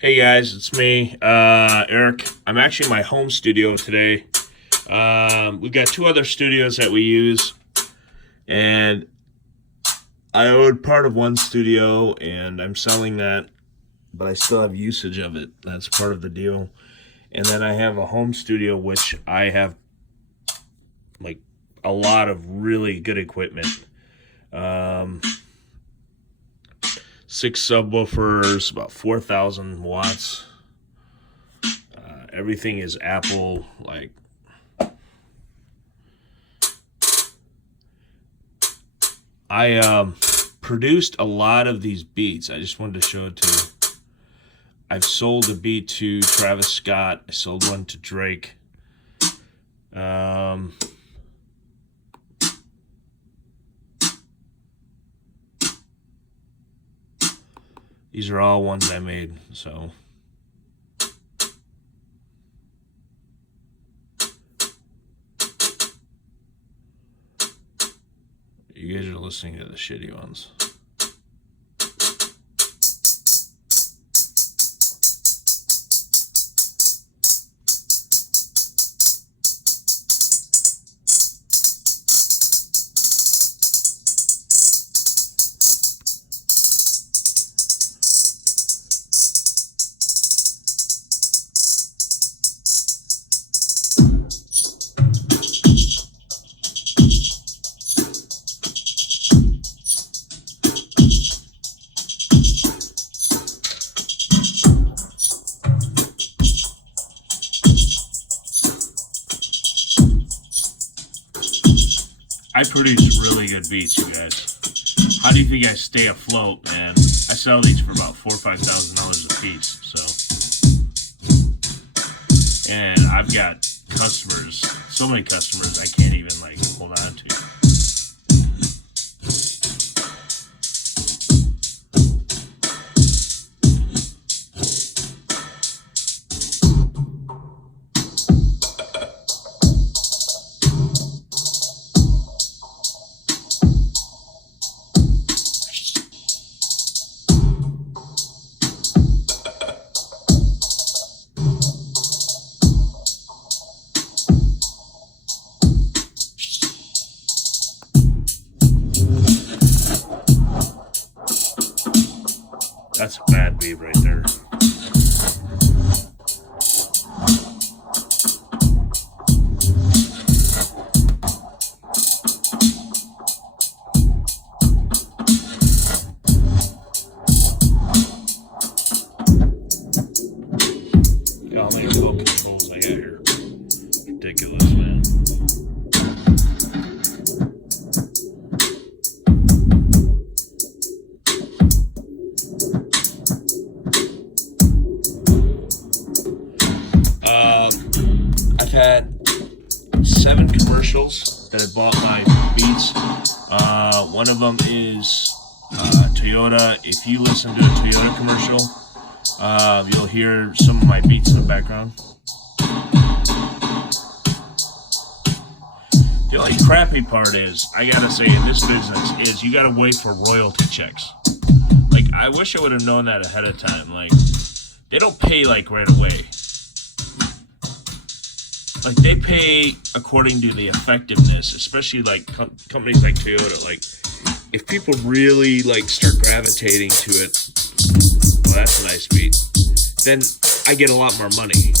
Hey guys, it's me, Eric. I'm actually in my home studio today. We've got two other studios that we use, and I own part of one studio, and I'm selling that, but I still have usage of it. That's part of the deal. And then I have a home studio, which I have like a lot of really good equipment. Um, 6 subwoofers, about 4,000 watts. Everything is Apple. Like, I produced a lot of these beats. I just wanted to show it to you. I've sold a beat to Travis Scott. I sold one to Drake. These are all ones I made, so. You guys are listening to the shitty ones. I produce really good beats, you guys. How do you think I stay afloat, man? I sell these for about $4,000 or $5,000 a piece, so. And I've got customers, so many customers I can't even like hold on to. That's a bad beat right there. Yeah, how many little controls I got here? Ridiculous, man. I've had 7 commercials that have bought my beats. One of them is Toyota. If you listen to a Toyota commercial, you'll hear some of my beats in the background. The only crappy part is, I gotta say, in this business, is you gotta wait for royalty checks. Like, I wish I would have known that ahead of time. Like, they don't pay like right away. Like, they pay according to the effectiveness, especially like companies like Toyota. Like, if people really like start gravitating to it, well, that's a nice beat, then I get a lot more money.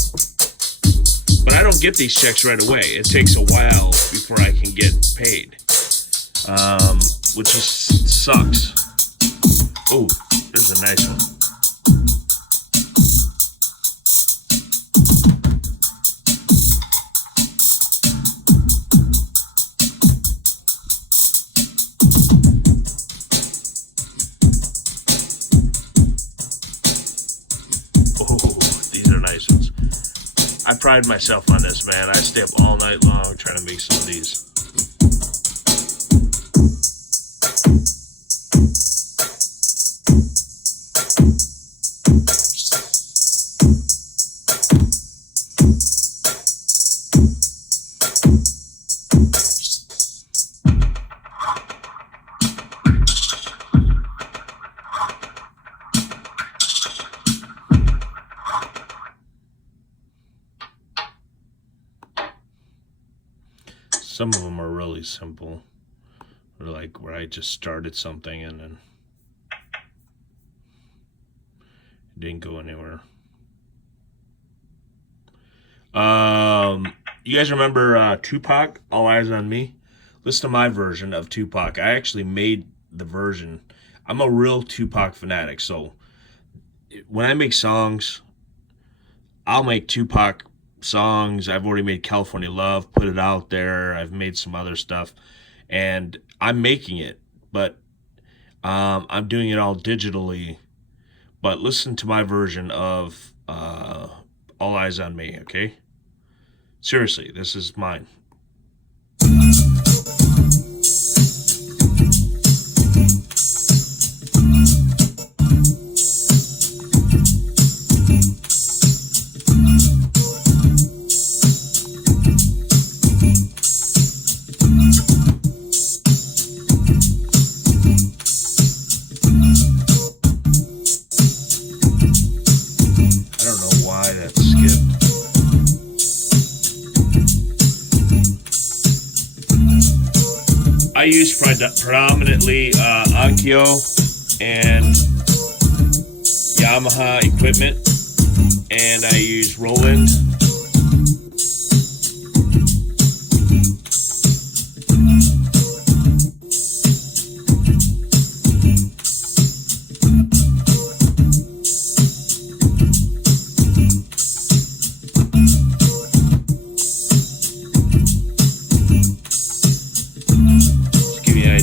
But I don't get these checks right away. It takes a while before I can get paid, which just sucks. Oh, there's a nice one. These are nice ones. I pride myself on this, man. I stay up all night long trying to make some of these. Some of them are really simple. Or like where I just started something and then it didn't go anywhere. You guys remember Tupac, All Eyes on Me? Listen to my version of Tupac. I actually made the version. I'm a real Tupac fanatic, so when I make songs, I'll make Tupac songs. I've already made California Love, put it out there. I've made some other stuff, and I'm making it, but I'm doing it all digitally. But listen to my version of All Eyes on Me, okay? Seriously, this is mine. I use predominantly Onkyo and Yamaha equipment, and I use Roland.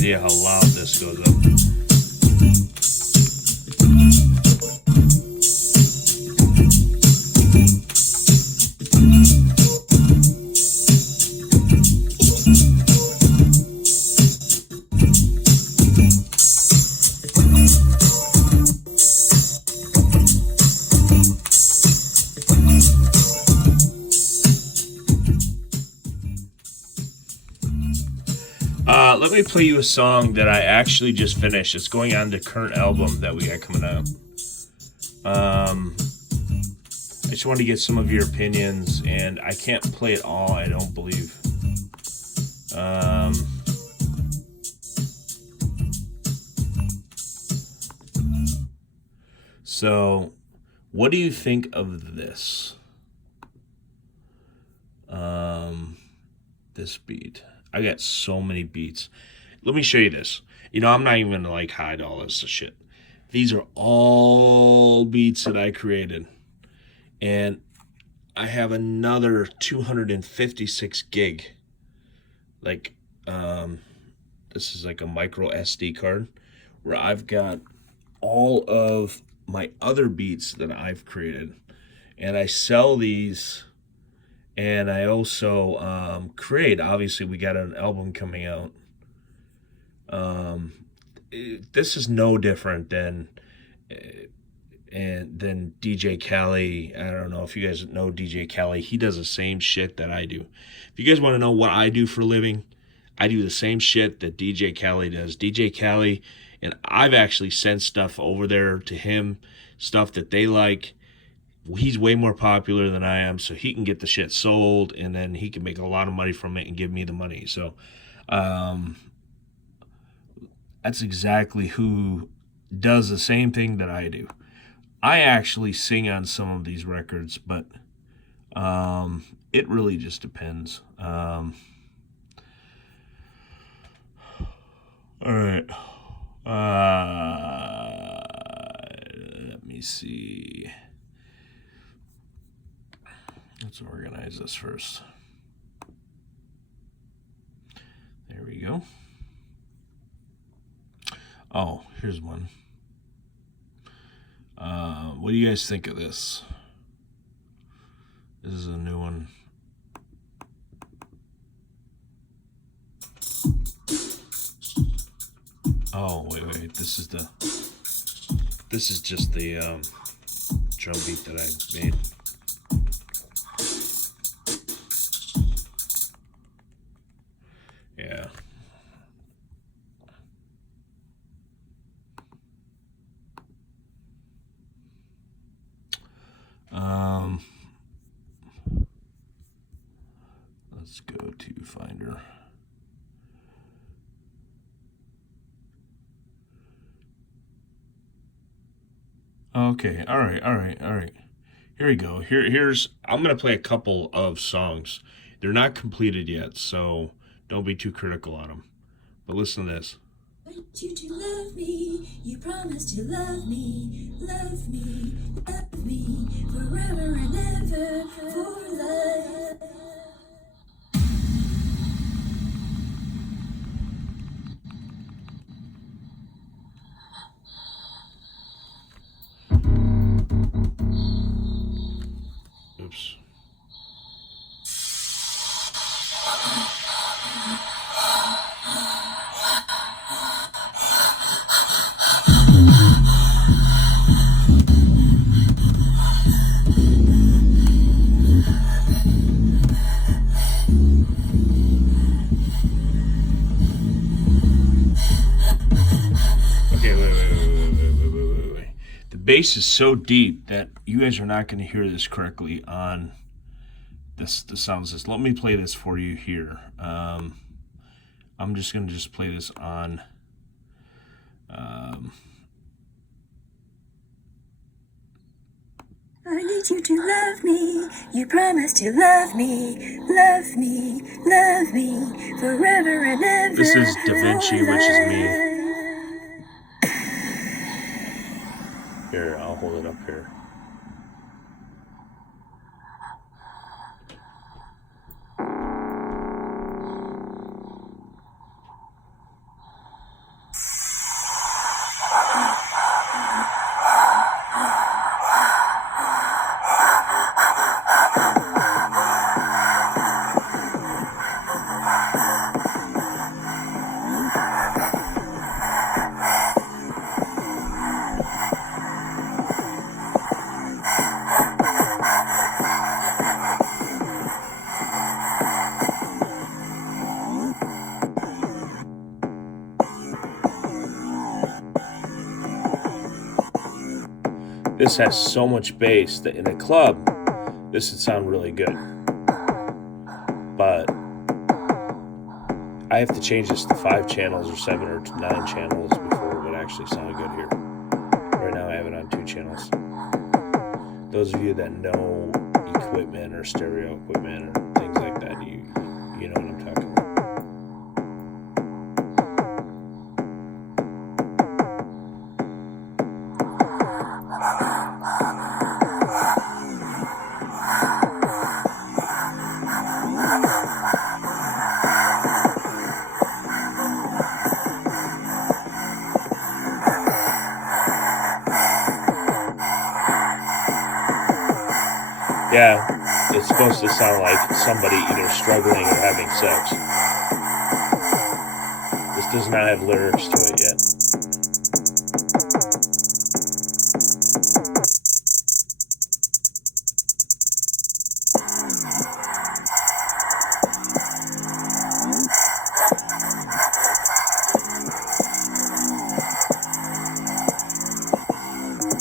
How loud this goes up. Let me play you a song that I actually just finished. It's going on the current album that we got coming out. I just wanted to get some of your opinions, and I can't play it all, I don't believe. So, what do you think of this? This beat. I got so many beats. Let me show you this. You know, I'm not even gonna like hide all this shit. These are all beats that I created. And I have another 256 gig. Like, this is like a micro SD card where I've got all of my other beats that I've created. And I sell these. And I also create, obviously we got an album coming out. This is no different than DJ Khaled. I don't know if you guys know DJ Khaled. He does the same shit that I do. If you guys want to know what I do for a living, I do the same shit that DJ Khaled does. DJ Khaled, and I've actually sent stuff over there to him, stuff that they like. He's way more popular than I am, so he can get the shit sold, and then he can make a lot of money from it and give me the money. So that's exactly who does the same thing that I do. I actually sing on some of these records, but it really just depends. All right. Let me see. Let's organize this first. There we go. Oh, here's one. What do you guys think of this? This is a new one. Oh, wait. This is just the drum beat that I made. Yeah. Let's go to Finder. Okay, all right, all right, all right. Here we go. Here's I'm gonna play a couple of songs. They're not completed yet, so don't be too critical on them. But listen to this. Want you to love me, you promised to love me, love me, love me, forever and ever, for life. Oops. Okay, wait. The bass is so deep that you guys are not going to hear this correctly on this the sound system. Let me play this for you here. I'm just going to play this on. I need you to love me. You promised to love me, love me, love me, forever and ever. This is Da Vinci, which is me. Here, I'll hold it up here. This has so much bass that in a club, this would sound really good. But I have to change this to 5 channels or 7 or 9 channels before it would actually sound good here. Right now I have it on 2 channels. Those of you that know equipment or stereo equipment or things like that, you know what I'm talking about. Yeah, it's supposed to sound like somebody either struggling or having sex. This does not have lyrics to it yet.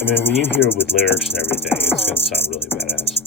I mean, when you hear it with lyrics and everything, it's going to sound really badass.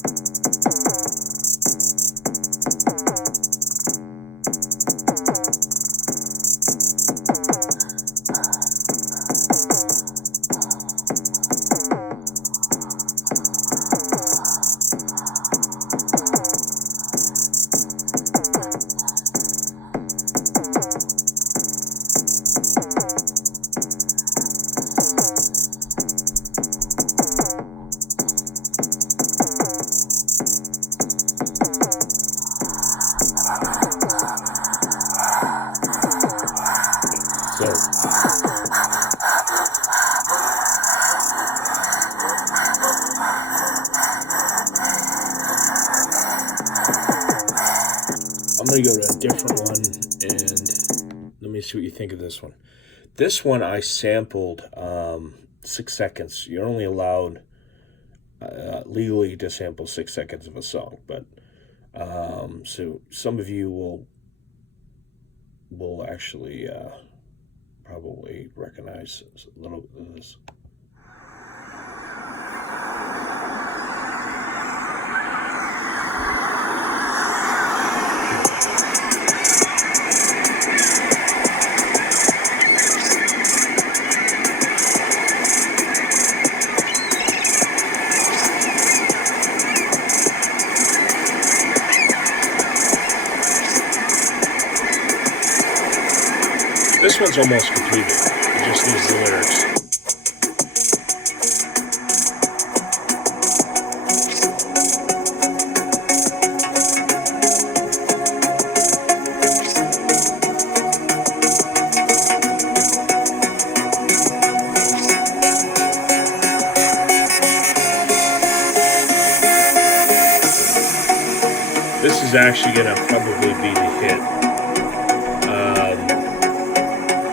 I'm going to go to a different one, and let me see what you think of this one. This one I sampled 6 seconds. You're only allowed legally to sample 6 seconds of a song, but so some of you will actually probably recognize a little bit of this. one's almost completed. It just needs the lyrics. This is actually going to probably be the hit.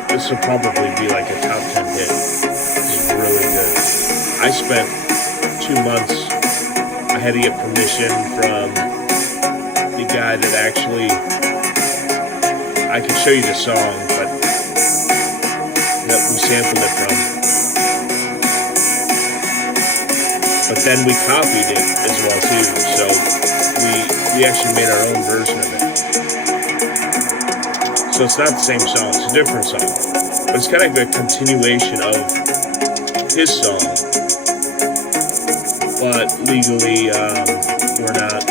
This will probably be like a top 10 hit. It's really good. I spent 2 months. I had to get permission from the guy that actually, I can show you the song, but that we sampled it from. But then we copied it as well too. So we actually made our own version of it. So it's not the same song, it's a different song. But it's kind of a continuation of his song. But legally, we're not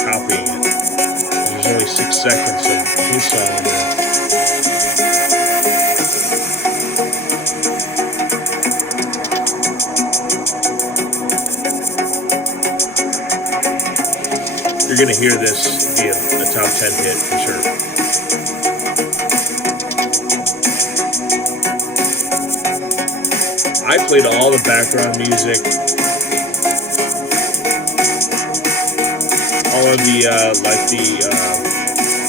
copying it. There's only 6 seconds of his song in there. You're going to hear this be a top 10 hit for sure. I played all the background music, all of the, like the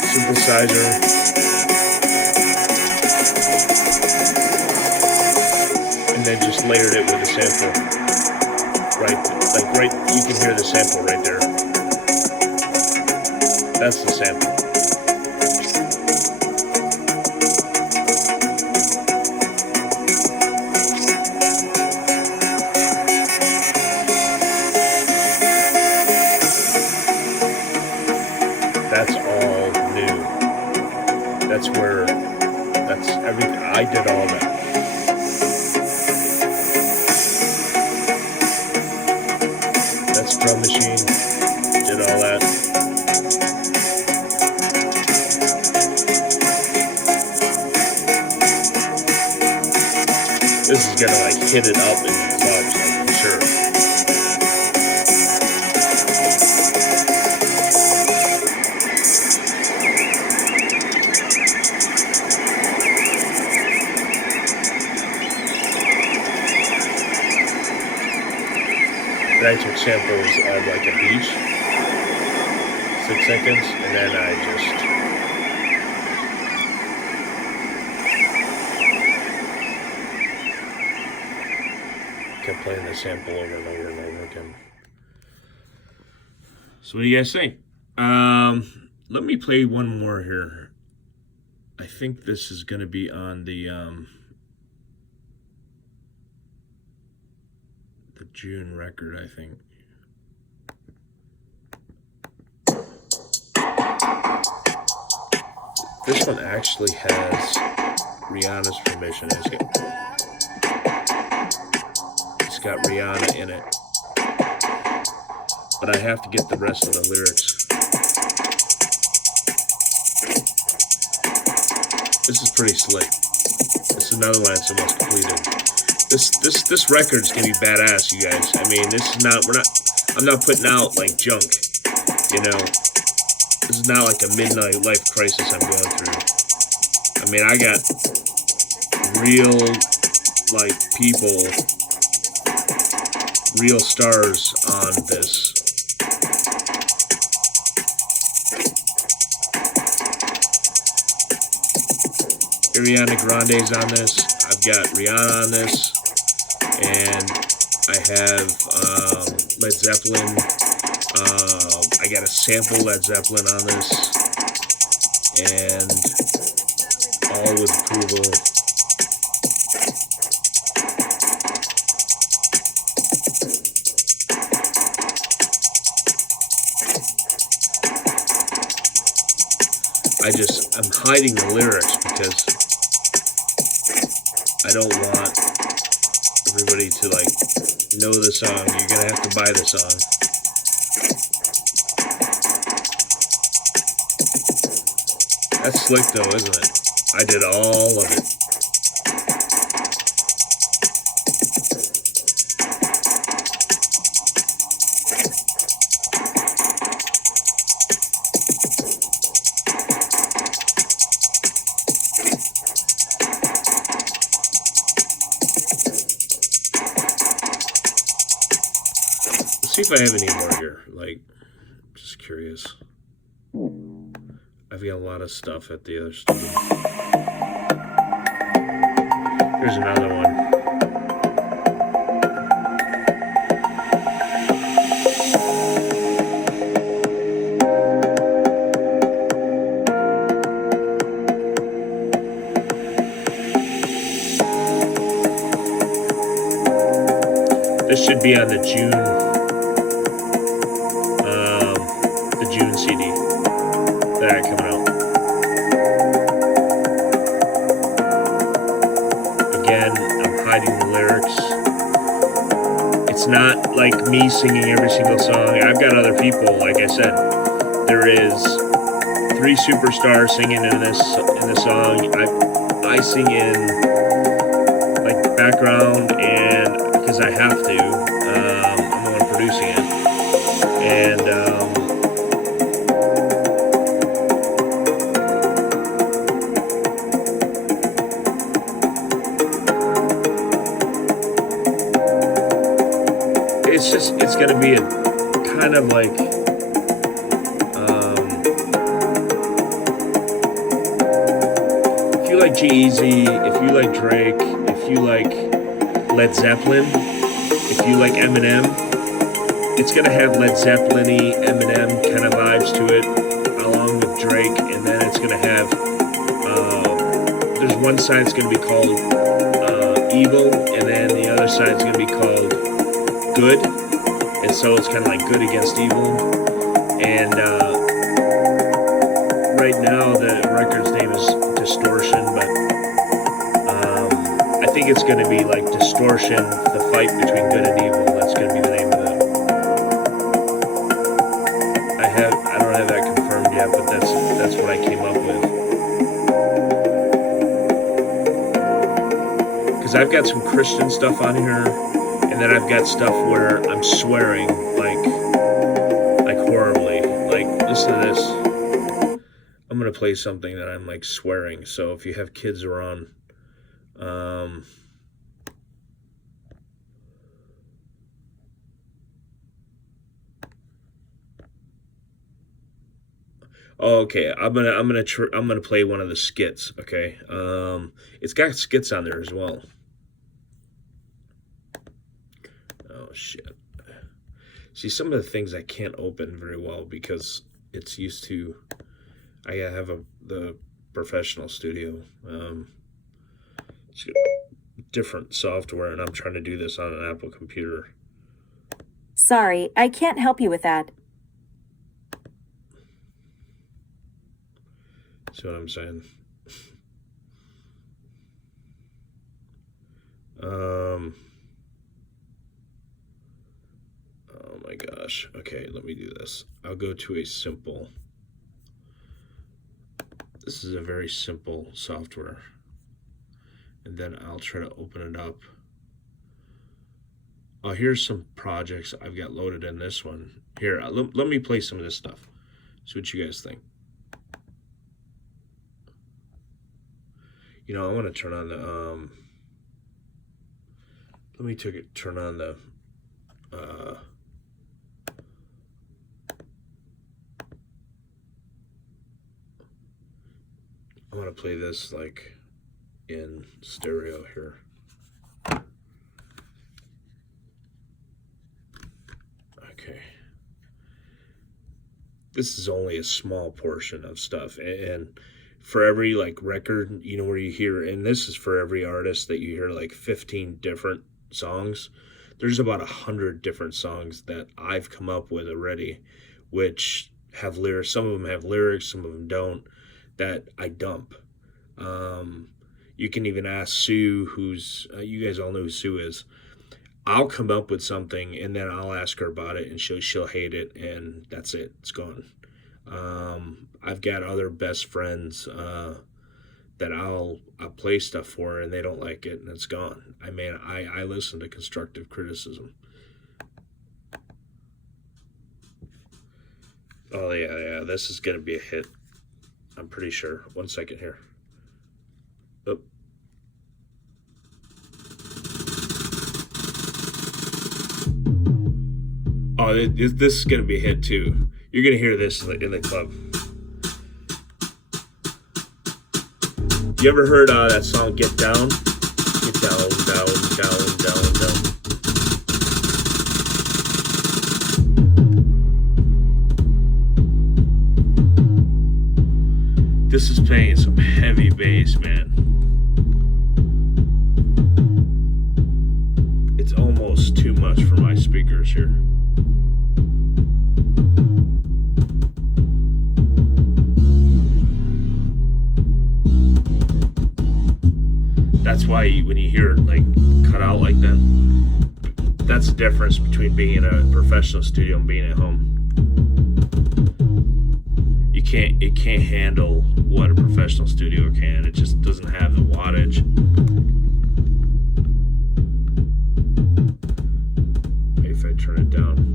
synthesizer, and then just layered it with a sample. Right, you can hear the sample right there. That's the sample. That's all new. That's everything. I did all that. That's drum machine. Did all that. This is gonna like hit it up in the clubs, like for sure. I took samples of like a beach, 6 seconds, and then I just kept playing the sample over and over and over again. So what do you guys think? Let me play one more here. I think this is going to be on the June record, I think. This one actually has Rihanna's permission. It's got Rihanna in it. But I have to get the rest of the lyrics. This is pretty slick. This is another one that's almost completed. This record's gonna be badass, you guys. I mean, I'm not putting out like junk, you know. This is not like a midnight life crisis I'm going through. I mean, I got real, like, people, real stars on this. Ariana Grande's on this. I've got Rihanna on this. And I have Led Zeppelin. I got a sample Led Zeppelin on this. And all with approval. I'm hiding the lyrics because I don't want everybody to like know the song. You're gonna have to buy the song. That's slick though, isn't it? I did all of it. Let's see if I have any more here. Like, just curious. I've got a lot of stuff at the other studio. Here's another one. This should be on the June CD that are coming out. Again, I'm hiding the lyrics. It's not like me singing every single song. I've got other people, like I said. There is 3 superstars singing in the song. I sing in like background, and because I have to, I'm the one producing it, and it's gonna be a kind of like if you like G-Eazy, if you like Drake, if you like Led Zeppelin, if you like Eminem, it's gonna have Led Zeppelin-y, Eminem kind of vibes to it, along with Drake, and then it's gonna have there's one side that's gonna be called Evil, and then the other side's gonna be called Good. And so it's kind of like good against evil. And right now the record's name is Distortion, but I think it's going to be like Distortion, the fight between good and evil. That's going to be the name of it. I don't have that confirmed yet, but that's what I came up with. Because I've got some Christian stuff on here. And then I've got stuff where I'm swearing like horribly. Like, listen to this. I'm gonna play something that I'm like swearing. So if you have kids around, okay. I'm gonna play one of the skits. Okay. It's got skits on there as well. Oh shit. See, some of the things I can't open very well because it's used to, I have the professional studio. It's different software, and I'm trying to do this on an Apple computer. Sorry, I can't help you with that. See what I'm saying? Oh my gosh. Okay, let me do this. I'll go to a simple. This is a very simple software. And then I'll try to open it up. Oh, here's some projects I've got loaded in this one. Here, let me play some of this stuff. See what you guys think. You know, I want to turn on the let me turn on the I want to play this like in stereo here. Okay. This is only a small portion of stuff, and for every like record, you know, where you hear, and this is for every artist that you hear like 15 different songs. There's about 100 different songs that I've come up with already, which have lyrics. Some of them have lyrics, some of them don't, that I dump. You can even ask Sue, who's, you guys all know who Sue is. I'll come up with something, and then I'll ask her about it, and she'll hate it, and that's it. It's gone. I've got other best friends that I'll play stuff for and they don't like it and it's gone. I mean, I listen to constructive criticism. Oh yeah, this is gonna be a hit. I'm pretty sure. 1 second here. Oh. Oh, this is gonna be a hit too. You're gonna hear this in the club. You ever heard that song "Get Down"? Get down, down, down, down, down. This is playing some heavy bass, man. It's almost too much for my speakers here. That's why when you hear it like cut out like that, that's the difference between being in a professional studio and being at home. It can't handle what a professional studio can. It just doesn't have the wattage. Maybe if I turn it down.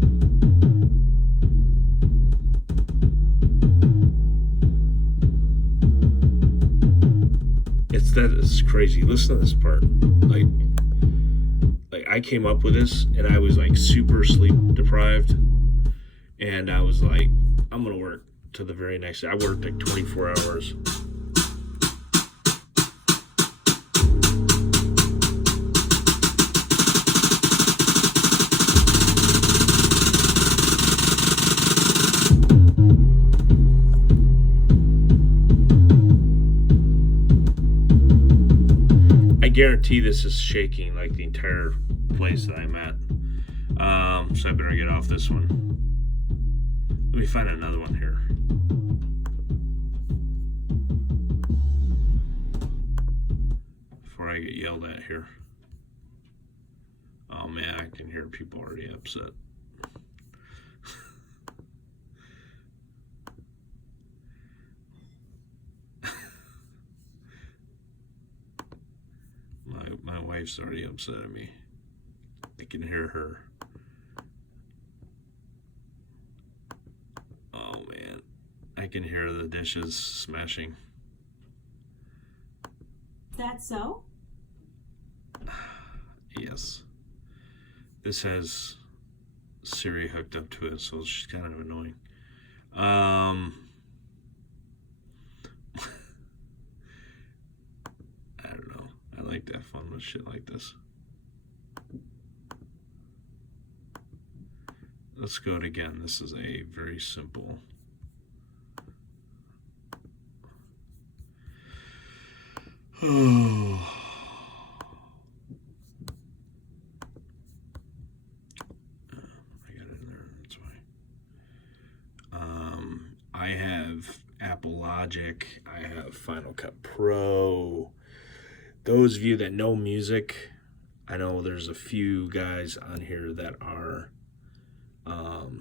It's crazy. Listen to this part. Like I came up with this and I was like super sleep deprived, and I was like, I'm gonna work to the very next day. I worked like 24 hours. I guarantee this is shaking like the entire place that I'm at. So I better get off this one. Let me find another one here. Before I get yelled at here. Oh man, I can hear people already upset. My wife's already upset at me. I can hear her. Oh man, I can hear the dishes smashing. Is that so? Yes. This has Siri hooked up to it, so she's kind of annoying. I don't know. I like to have fun with shit like this. Let's go it again. This is a very simple. Oh. I got it in there. That's why. I have Apple Logic. I have Final Cut Pro. Those of you that know music, I know there's a few guys on here that are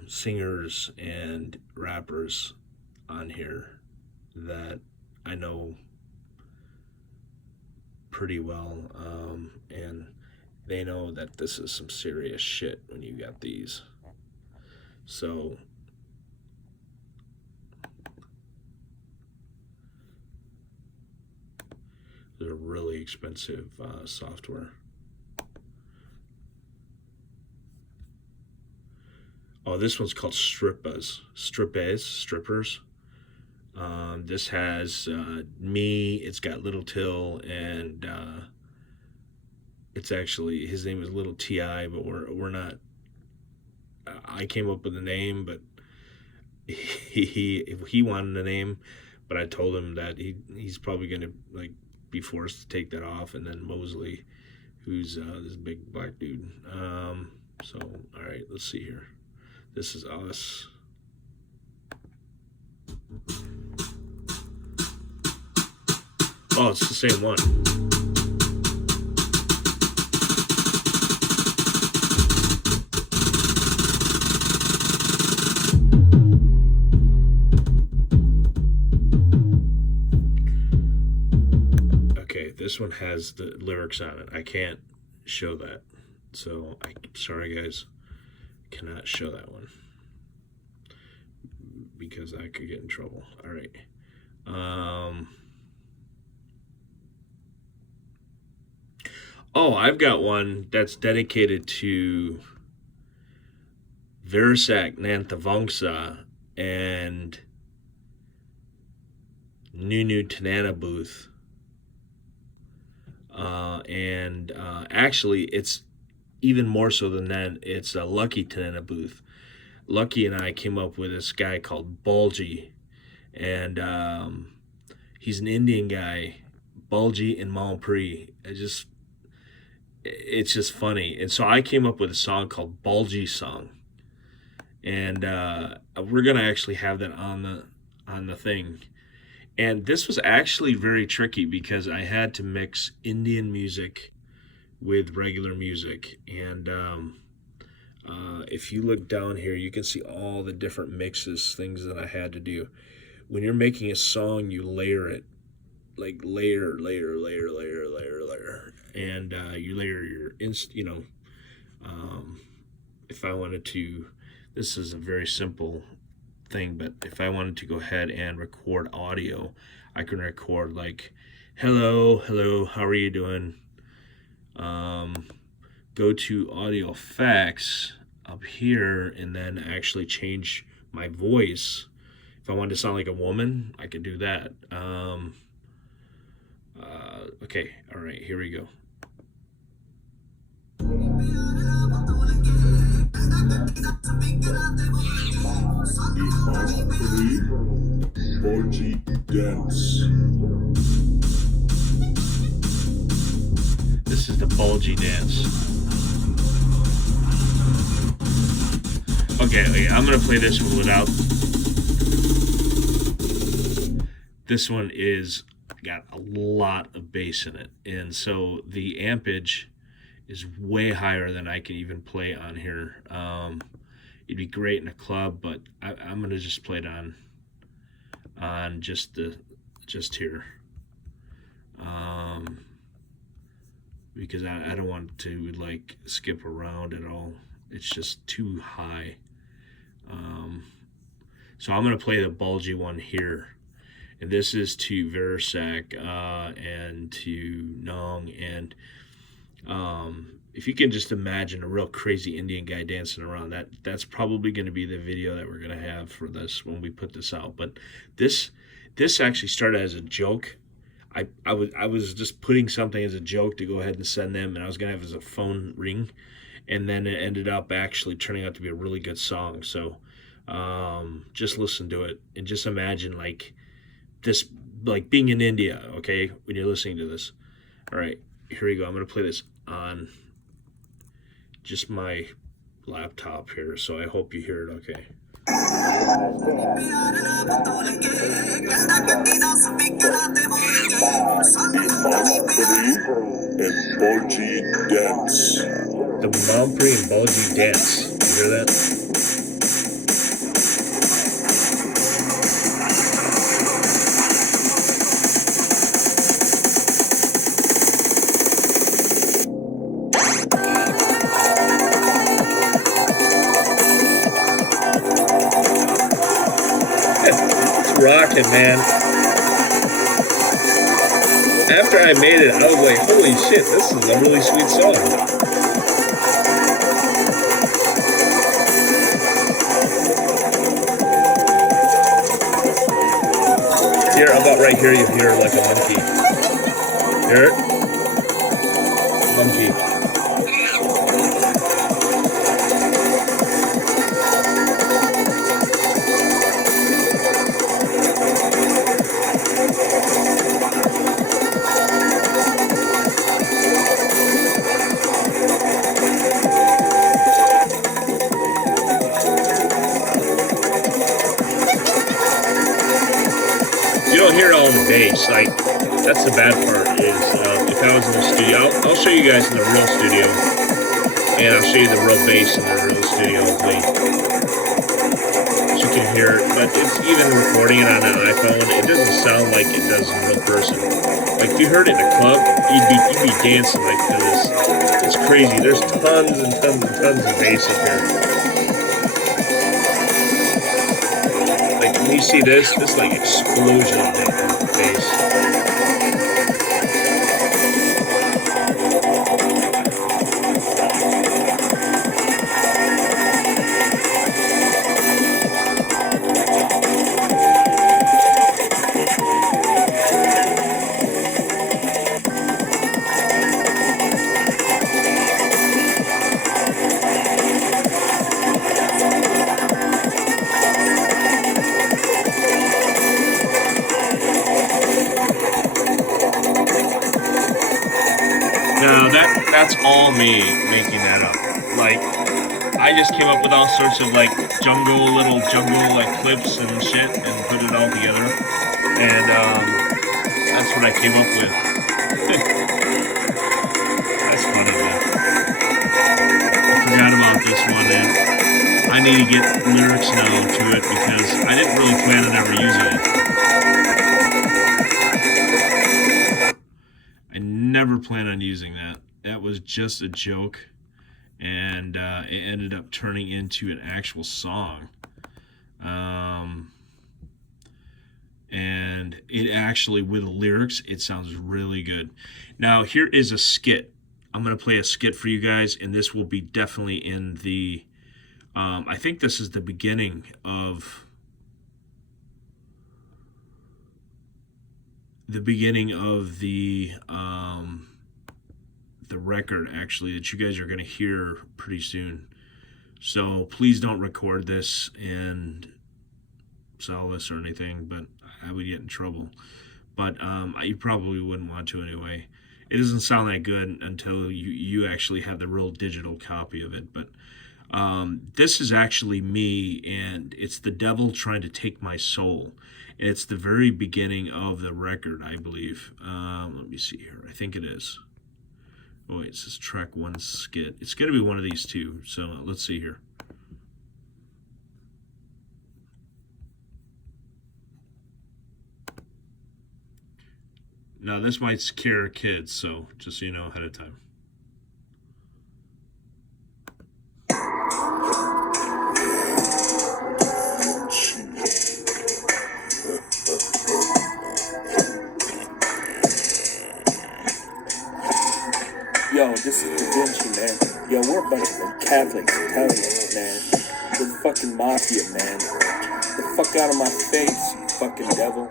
singers and rappers on here that I know pretty well, and they know that this is some serious shit when you got these. So they're really expensive software. Oh, this one's called Strippers. This has me, it's got Little Till, and it's actually, his name is Little T.I., but we're not, I came up with the name, but he wanted a name, but I told him that he's probably going to like be forced to take that off, and then Mosley, who's this big black dude. So, all right, let's see here. This is us. Oh, it's the same one. this one has the lyrics on it. I can't show that. So, sorry guys, cannot show that one because I could get in trouble. All right. Oh, I've got one that's dedicated to Versak Nantavongsa and Nunu Tanana Booth. Actually, it's even more so than that. It's a Lucky Tanana Booth. Lucky and I came up with this guy called Bulgy, and he's an Indian guy, Bulgy and Malpri. It's just funny. And so I came up with a song called Bulgy Song, and we're gonna actually have that on the thing. And this was actually very tricky because I had to mix Indian music with regular music. And if you look down here, you can see all the different mixes, things that I had to do. When you're making a song, you layer it, like layer. And you layer your, if I wanted to, this is a very simple thing, but if I wanted to go ahead and record audio, I can record like, hello, how are you doing? Go to audio effects up here and then actually change my voice. If I wanted to sound like a woman, I could do that. Okay, all right, here we go. Bulgy dance. This is the Bulgy dance. Okay, I'm gonna play this one without. This one is got a lot of bass in it, and so the ampage is way higher than I can even play on here. It'd be great in a club, but I'm gonna just play it on just here, because I don't want to like skip around at all. It's just too high. So I'm gonna play the Bulgy one here, and this is to Versak and to Nong, and if you can just imagine a real crazy Indian guy dancing around, that's probably going to be the video that we're going to have for this when we put this out. But this actually started as a joke. I was just putting something as a joke to go ahead and send them, and I was going to have as a phone ring, and then it ended up actually turning out to be a really good song. So just listen to it and just imagine like this, like being in India, okay, when you're listening to this. All right, here we go. I'm going to play this on just my laptop here, so I hope you hear it okay. And Bulgy dance. The Malpri and Bulgy dance. You hear that? Rocking, man. After I made it, I was like, holy shit, this is a really sweet song. Here, how about right here, you hear like a monkey. Hear it? Monkey. You don't hear all the bass. Like, that's the bad part is if I was in the studio, I'll show you guys in the real studio, and I'll show you the real bass in the real studio. So you can hear it but it's even recording it on an iPhone, it doesn't sound like it does in real person. Like if you heard it in a club, you'd be dancing like to this. It's crazy. There's tons and tons and tons of bass up here. Like when you see this like explosion of bass. Now that's all me making that up. Like I just came up with all sorts of like little jungle like clips and shit and put it all together. And that's what I came up with. That's funny, man. I forgot about this one, and I need to get lyrics now to it because I didn't really plan on ever using it. I never planned on using that. That was just a joke, and it ended up turning into an actual song. And it actually, with the lyrics, it sounds really good. Now, here is a skit. I'm going to play a skit for you guys, and this will be definitely in the, I think this is the beginning of the record, actually, that you guys are going to hear pretty soon. So please don't record this and sell this or anything, but I would get in trouble. But you probably wouldn't want to anyway. It doesn't sound that good until you actually have the real digital copy of it. But this is actually me, and it's the devil trying to take my soul. And it's the very beginning of the record, I believe. Let me see here. I think it is. Oh, wait, it says track 1 skit. It's going to be one of these two. So let's see here. Now, this might scare kids, so just so you know ahead of time. Yo, this is Da Vinci, man. Yo, we're a bunch of Catholics, Italians, man. We're fucking mafia, man. Get the fuck out of my face, you fucking devil.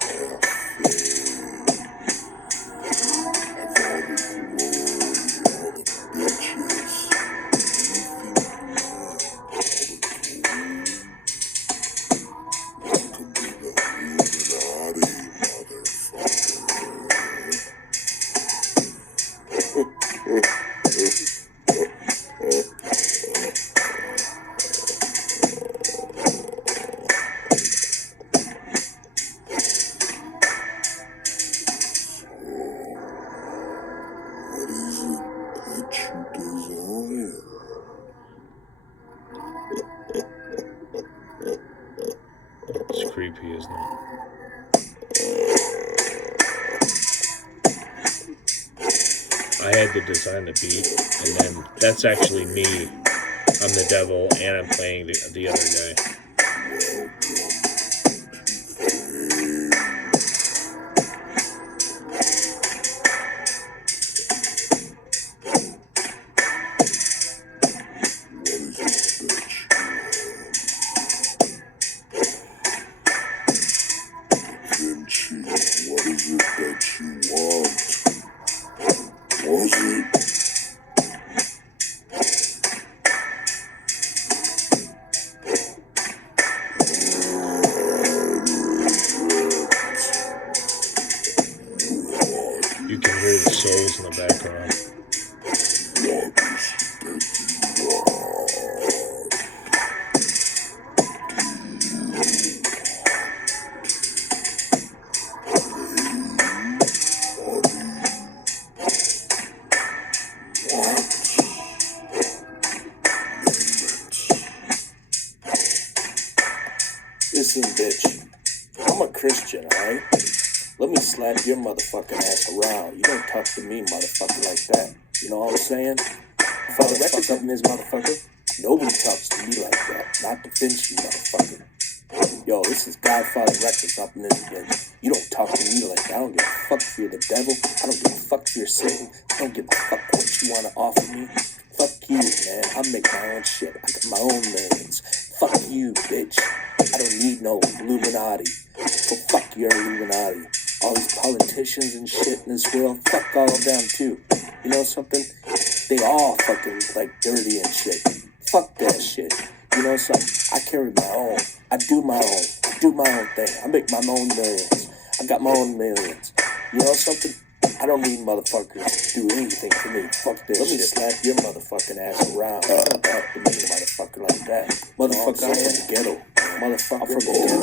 It's creepy, isn't it? I had to design the beat, and then that's actually me. I'm the devil, and I'm playing the other guy. What is it that you want? Was it? You can hear the souls in the background. This Listen, bitch. I'm a Christian, alright? Let me slap your motherfucking ass around. You don't talk to me, motherfucker, like that. You know what I'm saying? Godfather Records up in this motherfucker. Nobody talks to me like that. Not Da Vinci, motherfucker. Yo, this is Godfather Records up in this bitch. You don't talk to me like that. I don't give a fuck if you're the devil. I don't give a fuck if you're Satan. I don't give a fuck what you want to offer me. Fuck you, man. I make my own shit. I got my own millions. Fuck you, bitch. I don't need no Illuminati. Go fuck your Illuminati. All these politicians and shit in this world, fuck all of them too. You know something? They all fucking like dirty and shit. Fuck that shit. You know something? I carry my own. I do my own. I do my own thing. I make my own millions. I got my own millions. You know something? I don't need motherfuckers to do anything for me. Fuck this shit. Let me slap your motherfucking ass around. Don't talk to me, motherfucker, like that. Motherfucker, I'm from the ghetto. Motherfucker, I'm from the ghetto.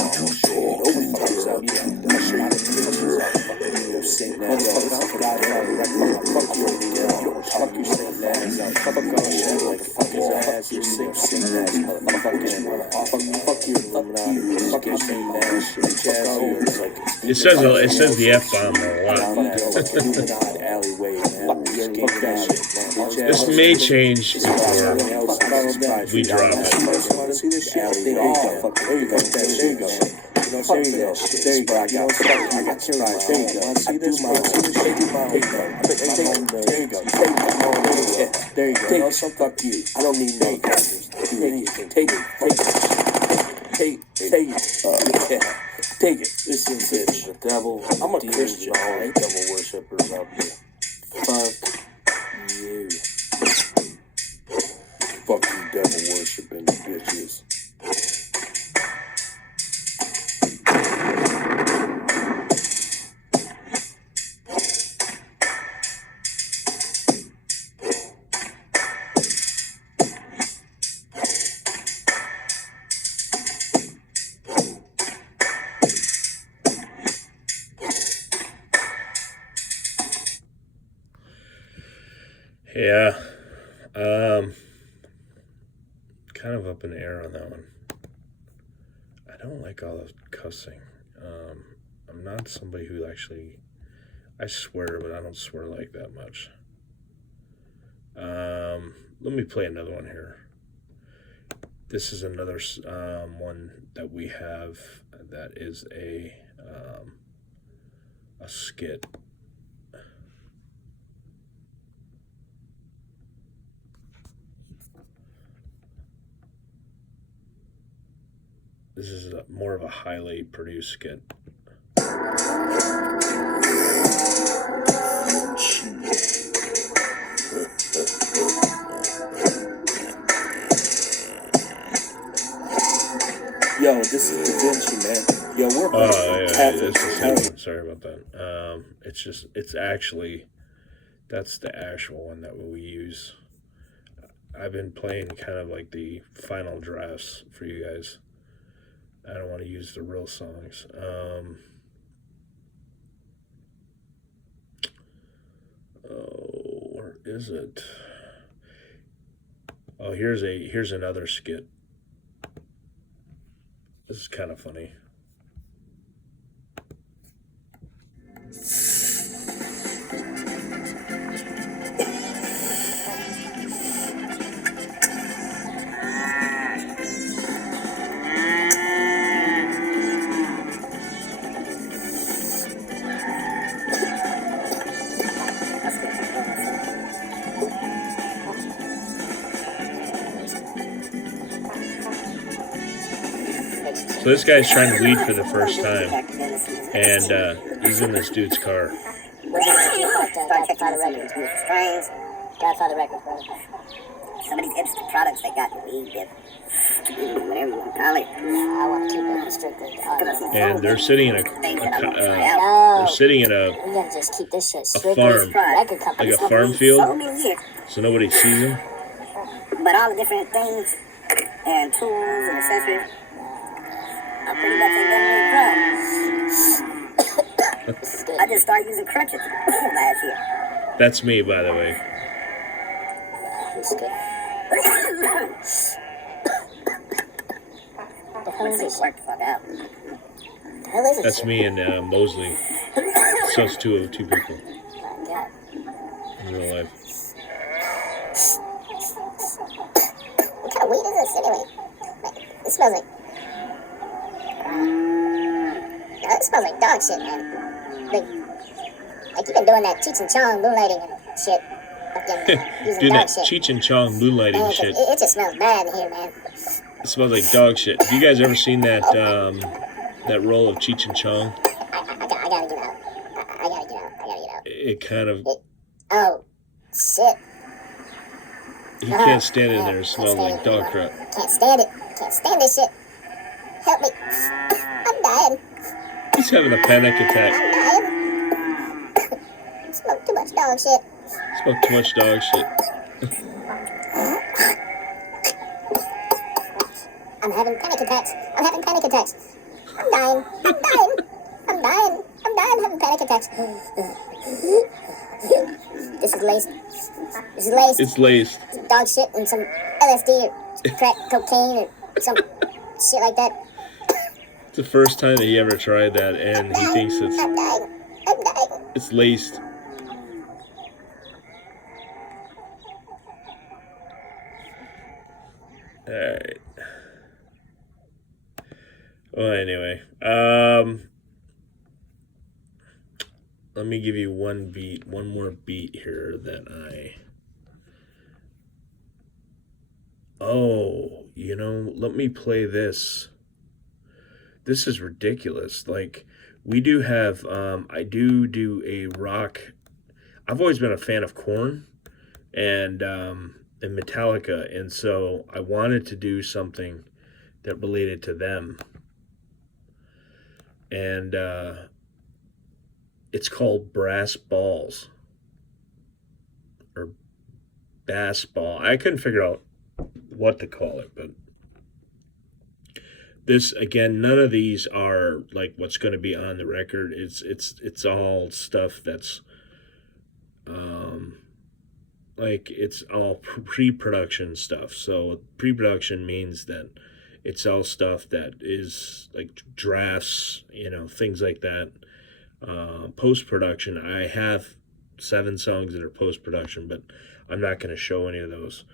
Nobody fucks out here. I'm sure you don't sing that. Motherfucker, I'm from Godfather Records. Fuck you in the ghetto. Fuck you sing that. Fuck all shit like fuck his ass. You sing that, motherfucker. Fuck you, Illuminati. Fuck you sing that shit. Fuck all your like. It says the F-bomb a lot. This may change before we drop it. See this shit? There you go. There you go. There you go. There you go. There you go. I got your right. There you go. See this? There you go. There you go. Take it. Fuck you. I don't need no customers. Take it. Take it. Listen, bitch. The devil. I'm a Christian. All right? Devil worshippers out here. Fuck you. Fuck you, devil worshipping bitches. Yeah, kind of up in the air on that one. I don't like all the cussing. I'm not somebody who actually, I swear, but I don't swear like that much. Let me play another one here. This is another one that we have that is a skit. This is more of a highly produced skit. Yo, this is Da Vinci, man. Yo, we're Catholic. Sorry about that. That's the actual one that we use. I've been playing kind of like the final drafts for you guys. I don't want to use the real songs. Where is it? Oh, here's another skit. This is kind of funny. So this guy's trying to lead for the first time, and he's in this dude's car. Godfather Records. Strange. Godfather Records, brother. Some of these hipster products they got weed dip. Whatever you want to call it. I want to keep it restricted. And they're sitting in We gotta just keep this shit strict. farm, like a farm field, so nobody sees them. But all the different things and tools and accessories, I pretty much ain't done any drugs. I just started using crutches last year. That's me, by the way. The hell Let's see, work the fuck out. The hell is it? That's me and Mosley. So it's two people God. in real life. What kind of weed is this anyway? It smells like. No, it smells like dog shit, man. Like you've been doing that Cheech and Chong moonlighting and shit. Fucking using Doing dog that shit. Cheech and Chong moonlighting Man, shit. it just smells bad in here, man. It smells like dog shit. Have you guys ever seen that that roll of Cheech and Chong? I gotta get out. I gotta get out. It kind of... Oh, shit. You can't stand it in there. It smells like dog crap. Can't stand it. Can't stand this shit. Help me. I'm dying. He's having a panic attack. I'm dying. Smoke too much dog shit. Smoke too much dog shit. I'm having panic attacks. I'm dying. I'm having panic attacks. This is laced. It's laced. Some dog shit and some LSD or crack cocaine or some shit like that. It's the first time that he ever tried that, and he thinks I'm dying. it's laced. Alright. Well, anyway. Let me give you one more beat here that Oh, let me play this. This is ridiculous. Like, we do have, I do a rock. I've always been a fan of Korn and Metallica, and so I wanted to do something that related to them. And it's called Brass Balls or Bass Ball. I couldn't figure out what to call it, but this, again, none of these are like what's going to be on the record. It's all stuff that's like, it's all pre-production stuff. So pre-production means that it's all stuff that is like drafts, things like that. Post-production, I have 7 songs that are post-production, but I'm not going to show any of those.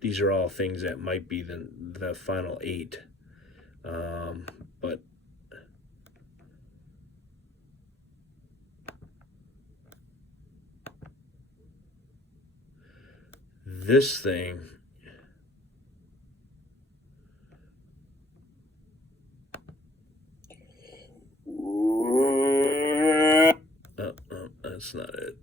These are all things that might be the final 8. But this thing, that's not it.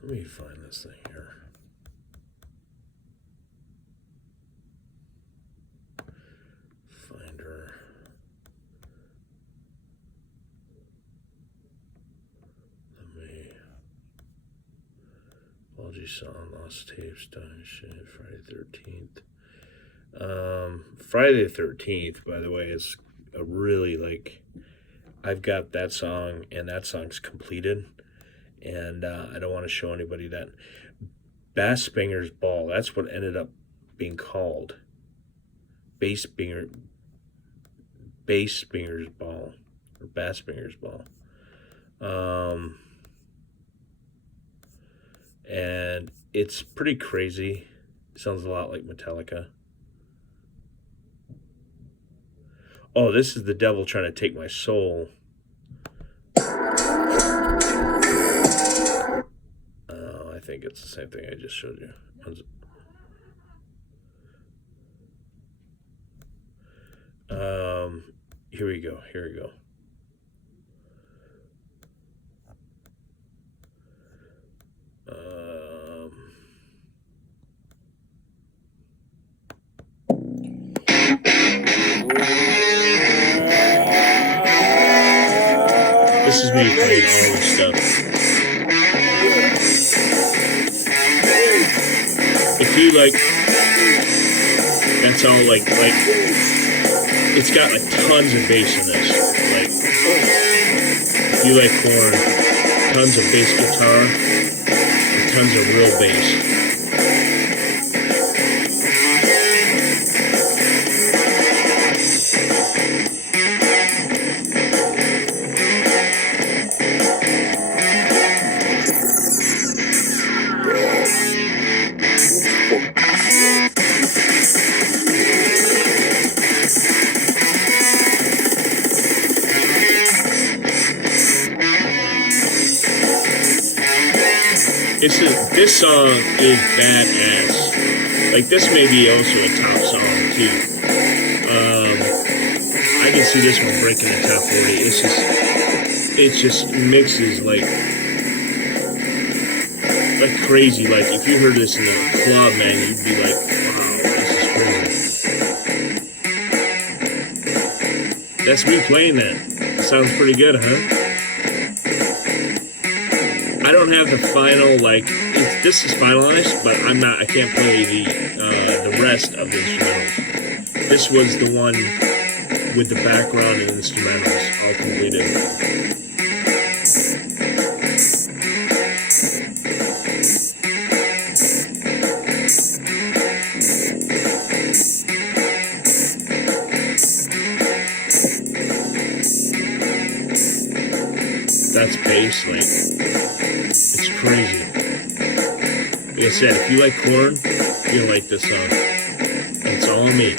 Let me find this thing here. Finder. Apologies, song, lost tapes, done shit, Friday 13th. Friday the 13th, by the way, is a really, like, I've got that song, and that song's completed. And I don't want to show anybody that. Bass Spinger's Ball, that's what ended up being called. Bass Spinger's Ball, or Bass Spinger's Ball. And it's pretty crazy. It sounds a lot like Metallica. Oh, this is the devil trying to take my soul. I think it's the same thing I just showed you. Here we go. This is me playing all this stuff. If you like, that's all like it's got like tons of bass in this. Like, you like Korn, tons of bass guitar, and tons of real bass. This song is badass. Like, this may be also a top song too. I can see this one breaking the top 40. It just mixes like crazy. Like, if you heard this in a club, man, you'd be like, wow, this is crazy. That's me playing that. It sounds pretty good, huh? I don't have the final, like, this is finalized, but I can't play the rest of the instrumentals. This was the one with the background and instrumentals all completed. That's bass, like, it's crazy. Like I said, if you like Korn, you'll like this song. It's all on me.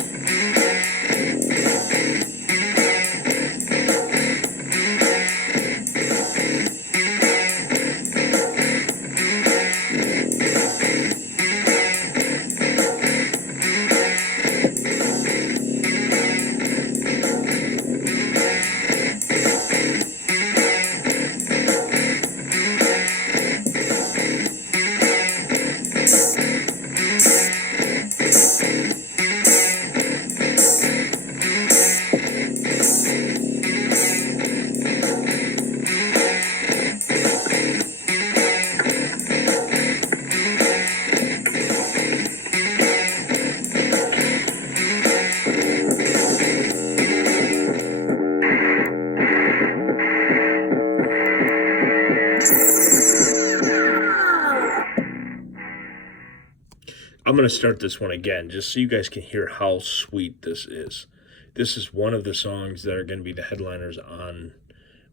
I'm going to start this one again just so you guys can hear how sweet this is. This is one of the songs that are going to be the headliners on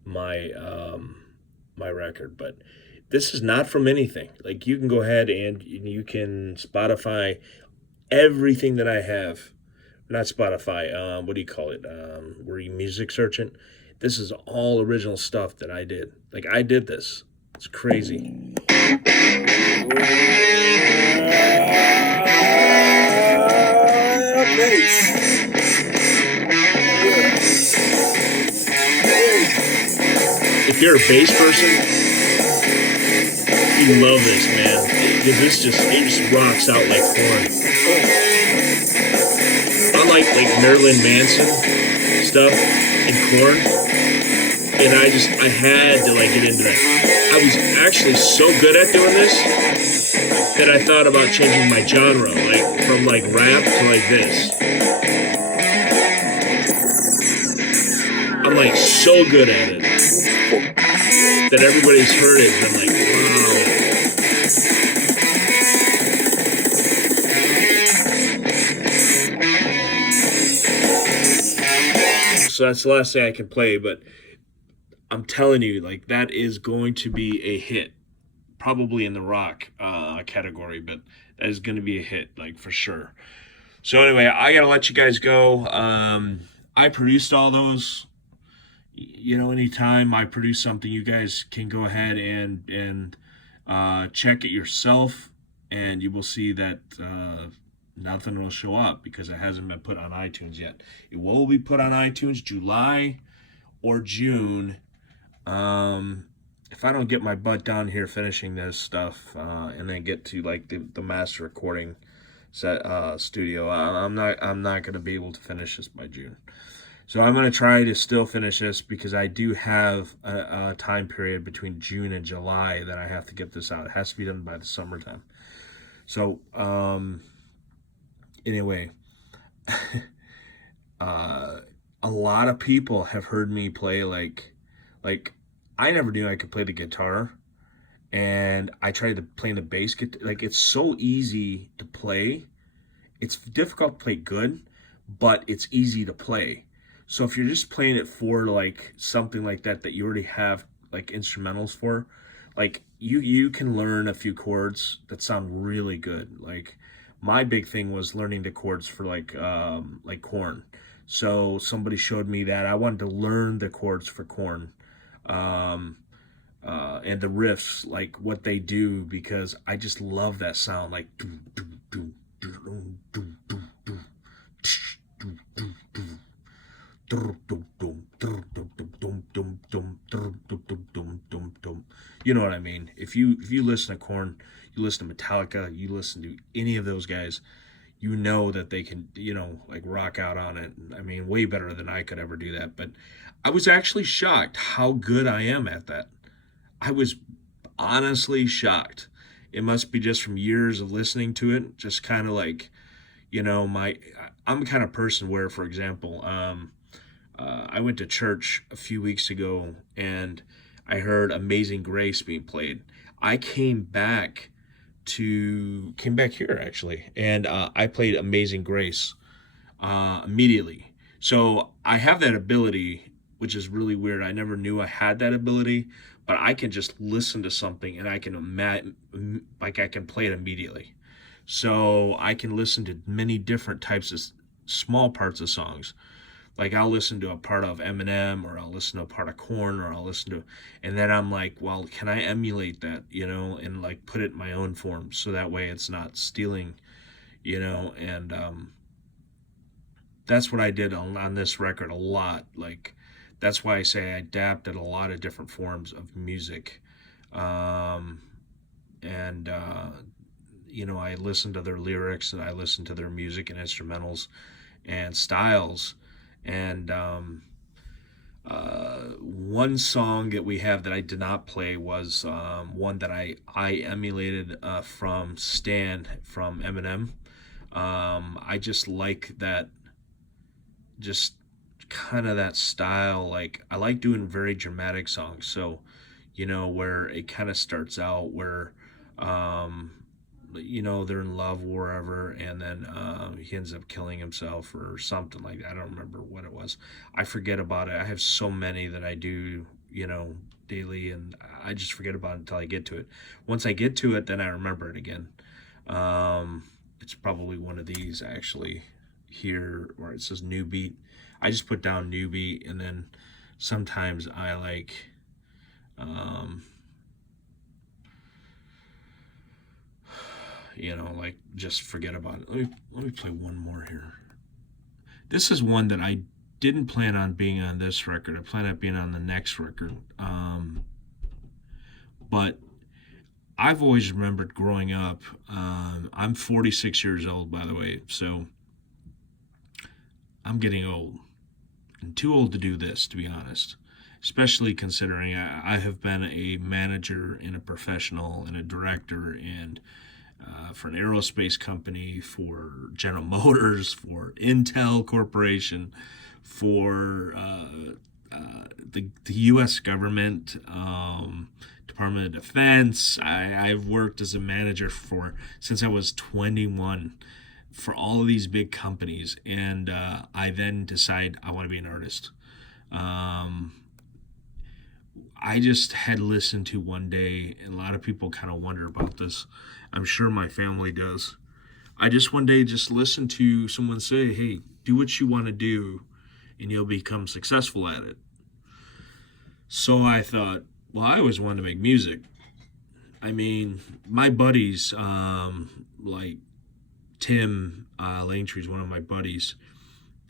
my my record, but this is not from anything. Like, you can go ahead and you can Spotify everything that I have. Not Spotify, what do you call it? Where you music searching? This is all original stuff that I did. Like, I did this. It's crazy. If you're a bass person, you love this, man. Because it just rocks out like Korn. Unlike like Marilyn Manson stuff and Korn, and I had to like get into that. I was actually so good at doing this that I thought about changing my genre, like from like rap to like this. I'm like so good at it that everybody's heard it, and I'm like, wow. So that's the last thing I can play, but I'm telling you, like, that is going to be a hit. Probably in the rock category, but that is going to be a hit, like, for sure. So anyway, I got to let you guys go. I produced all those. You know, anytime I produce something, you guys can go ahead and check it yourself, and you will see that nothing will show up because it hasn't been put on iTunes yet. It will be put on iTunes July or June. If I don't get my butt down here finishing this stuff and then get to like the master recording studio, I'm not going to be able to finish this by June. So I'm going to try to still finish this because I do have a time period between June and July that I have to get this out. It has to be done by the summertime. So anyway, a lot of people have heard me play like I never knew I could play the guitar, and I tried to play the bass. Like, it's so easy to play. It's difficult to play good, but it's easy to play. So if you're just playing it for like something like that you already have like instrumentals for, like you can learn a few chords that sound really good. Like my big thing was learning the chords for like Corn. So somebody showed me that. I wanted to learn the chords for Corn. Um, and the riffs, like what they do, because I just love that sound, like doo, doo, doo, doo, doo, doo, doo, doo, tsh, doo, doo, doo, doo, doo, doo, doo, doo, doo, doo, doo, doo, doo, doo, doo, doo, doo, doo. You know what I mean? If you listen to Korn, you listen to Metallica, you listen to any of those guys, you know that they can, like rock out on it. I mean, way better than I could ever do that. But I was actually shocked how good I am at that. I was honestly shocked. It must be just from years of listening to it. Just kind of like, I'm the kind of person where, for example, I went to church a few weeks ago and I heard Amazing Grace being played. I came back here actually, and I played Amazing Grace immediately. So I have that ability, which is really weird. I never knew I had that ability, but I can just listen to something and I can like I can play it immediately. So I can listen to many different types of small parts of songs. Like I'll listen to a part of Eminem, or I'll listen to a part of Korn, or I'll listen to, and then I'm like, well, can I emulate that, and like put it in my own form, so that way it's not stealing, and that's what I did on this record a lot. Like that's why I say I adapted a lot of different forms of music, and I listened to their lyrics and I listened to their music and instrumentals and styles. And one song that we have that I did not play was one that I emulated from Stan from Eminem. I just like that, just kind of that style. Like I like doing very dramatic songs. So, where it kind of starts out where they're in love or wherever, and then he ends up killing himself or something like that. I don't remember what it was. I forget about it. I have so many that I do, daily, and I just forget about it until I get to it. Once I get to it, then I remember it again. It's probably one of these actually here where it says new beat. I just put down new beat, and then sometimes I like like just forget about it. Let me play one more here. This is one that I didn't plan on being on this record. I plan on being on the next record. But I've always remembered growing up. I'm 46 years old, by the way, so I'm getting old and too old to do this, to be honest. Especially considering I have been a manager and a professional and a director, and for an aerospace company, for General Motors, for Intel Corporation, for the U.S. government, Department of Defense. I've worked as a manager since I was 21 for all of these big companies, and I then decide I want to be an artist. I just had listened to one day, and a lot of people kind of wonder about this. I'm sure my family does. I just one day just listened to someone say, hey, do what you want to do and you'll become successful at it. So I thought, well, I always wanted to make music. I mean, my buddies, like Tim Langtree is one of my buddies,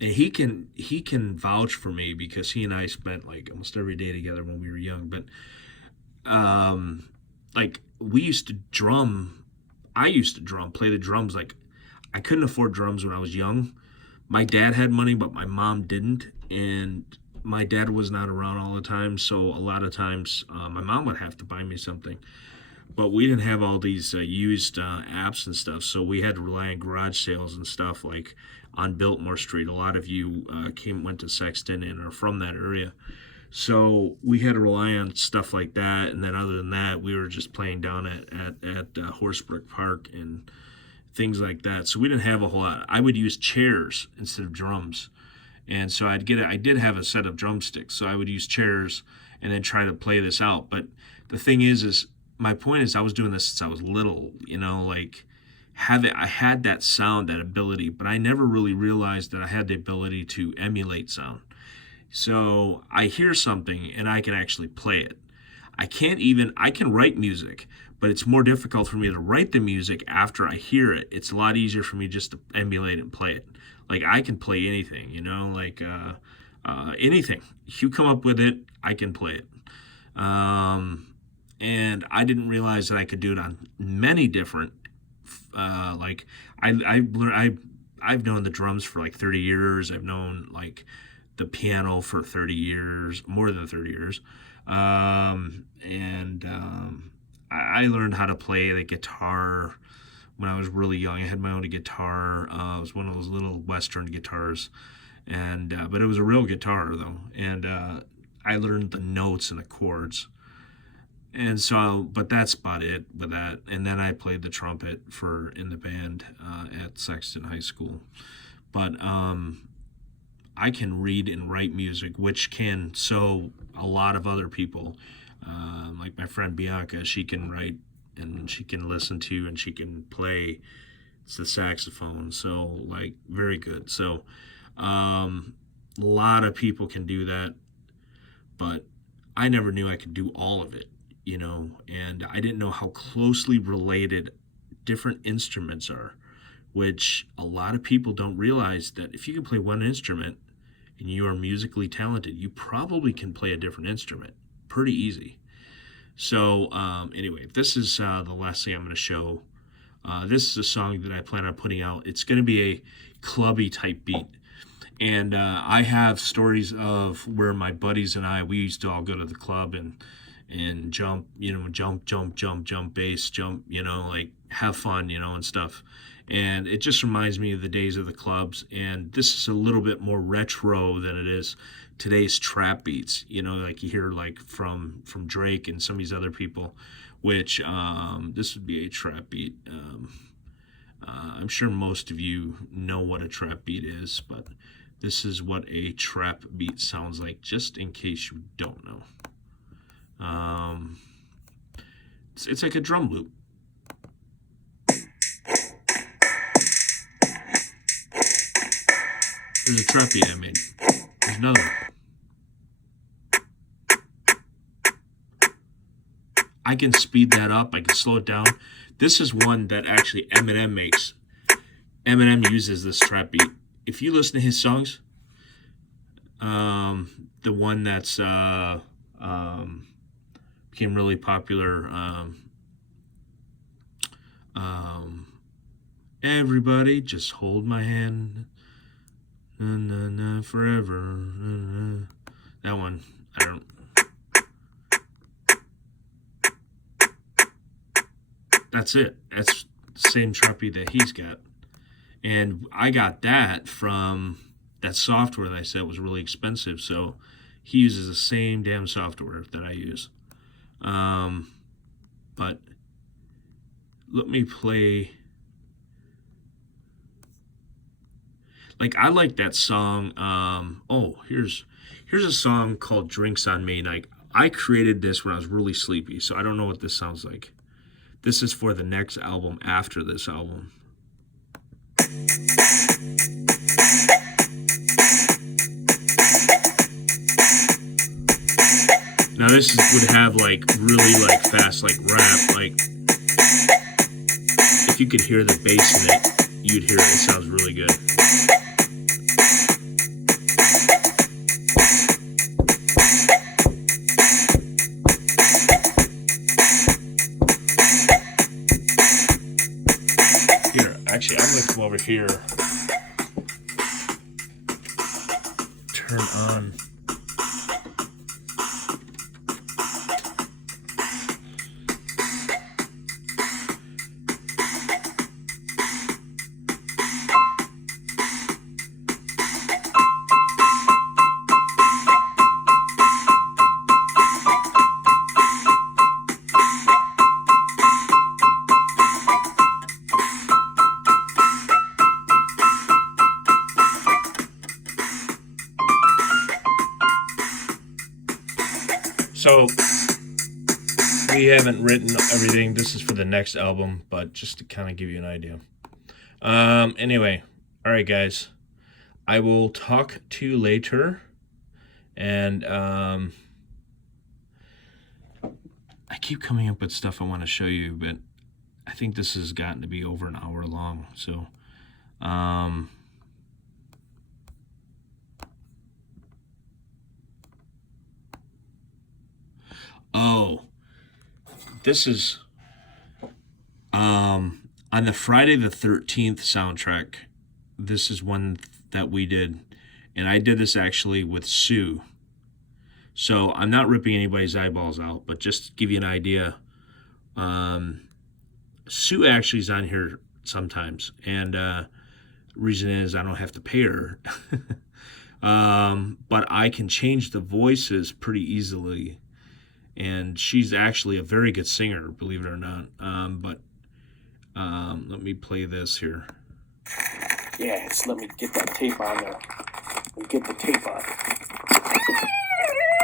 and he can vouch for me because he and I spent like almost every day together when we were young. But like we used to drum. I used to play the drums. Like I couldn't afford drums when I was young. My dad had money, but my mom didn't, and my dad was not around all the time. So a lot of times my mom would have to buy me something. But we didn't have all these used apps and stuff, so we had to rely on garage sales and stuff like on Biltmore Street. A lot of you went to Sexton and are from that area. So we had to rely on stuff like that, and then other than that, we were just playing down at Horsebrook Park and things like that. So we didn't have a whole lot. I would use chairs instead of drums, and so I did have a set of drumsticks, so I would use chairs and then try to play this out. But the thing is my point is I was doing this since I was little, like I had that sound, that ability, but I never really realized that I had the ability to emulate sound. So I hear something and I can actually play it. I can write music, but it's more difficult for me to write the music after I hear it. It's a lot easier for me just to emulate and play it. Like I can play anything, anything. If you come up with it, I can play it. And I didn't realize that I could do it on many different, I've known the drums for like 30 years. I've known like the piano for 30 years, more than 30 years. I learned how to play the guitar when I was really young. I had my own guitar. It was one of those little Western guitars, but it was a real guitar though. And I learned the notes and the chords. And so, but that's about it with that. And then I played the trumpet in the band at Sexton High School. But I can read and write music, which so a lot of other people, like my friend Bianca, she can write and she can listen to and she can play. It's the saxophone, so like very good. So a lot of people can do that, but I never knew I could do all of it, and I didn't know how closely related different instruments are, which a lot of people don't realize that if you can play one instrument and you are musically talented, you probably can play a different instrument pretty easy. So anyway, this is the last thing I'm going to show. This is a song that I plan on putting out. It's going to be a clubby type beat. And I have stories of where my buddies and we used to all go to the club and jump, jump bass, jump, like have fun, and stuff. And it just reminds me of the days of the clubs. And this is a little bit more retro than it is today's trap beats, like you hear like from Drake and some of these other people, which this would be a trap beat. I'm sure most of you know what a trap beat is, but this is what a trap beat sounds like, just in case you don't know. It's like a drum loop. There's a trap beat I made. There's another one. I can speed that up. I can slow it down. This is one that actually Eminem makes. Eminem uses this trap beat. If you listen to his songs, the one that's became really popular, everybody just hold my hand, na, na, na, forever, na, na. That one, I don't. That's it. That's the same trap beat that he's got. And I got that from that software that I said was really expensive. So he uses the same damn software that I use. But let me play. Like, I like that song. Here's a song called Drinks on Me. Like, I created this when I was really sleepy, so I don't know what this sounds like. This is for the next album after this album. Now this would have like really like fast like rap, like if you could hear the bass in it, you'd hear it. It sounds really good. Actually, I'm gonna come over here, turn on. So we haven't written everything. This is for the next album, but just to kind of give you an idea. Anyway, all right, guys. I will talk to you later. And I keep coming up with stuff I want to show you, but I think this has gotten to be over an hour long. So, oh, this is on the Friday the 13th soundtrack. This is one that we did, and I did this actually with Sue. So I'm not ripping anybody's eyeballs out, but just to give you an idea, Sue actually is on here sometimes, and reason is I don't have to pay her. But I can change the voices pretty easily, and she's actually a very good singer, believe it or not. But let me play this here. Yeah, just let me get that tape on there. Let me get the tape on.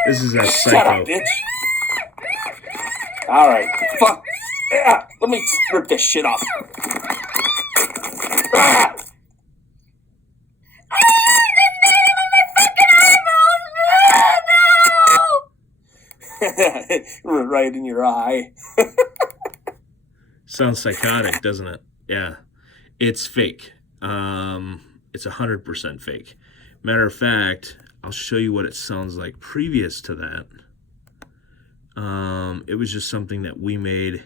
This is a Shut psycho. up, bitch. All right, fuck. Yeah, let me rip this shit off. Ah! Right in your eye. Sounds psychotic, doesn't it? Yeah. It's fake. It's 100% fake. Matter of fact, I'll show you what it sounds like previous to that. It was just something that we made.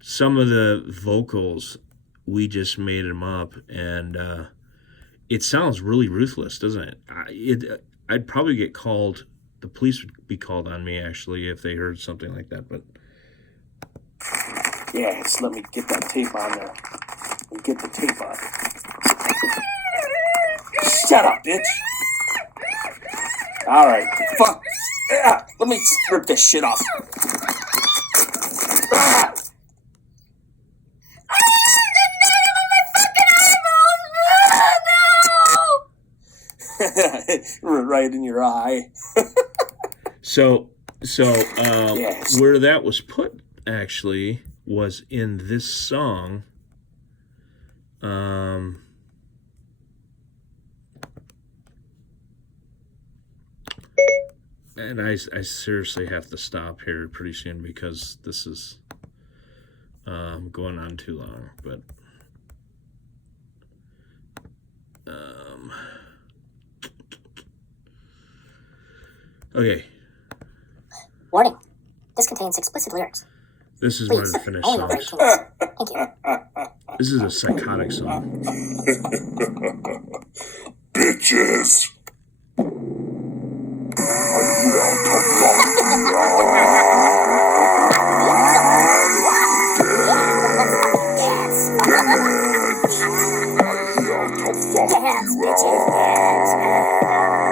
Some of the vocals, we just made them up, and it sounds really ruthless, doesn't it? I'd probably get called, the police would be called on me, actually, if they heard something like that, but... Yeah, just let me get that tape on there. Let me get the tape on. Shut up, bitch. All right, fuck. Yeah, let me rip this shit off. Ah! Right in your eye. So Yes. where that was put, actually, was in this song. And I seriously have to stop here pretty soon because this is going on too long. But okay, Warning. This contains explicit lyrics. this is one of Please, the finished only over songs. 18 Thank you. This is a psychotic song. Bitches.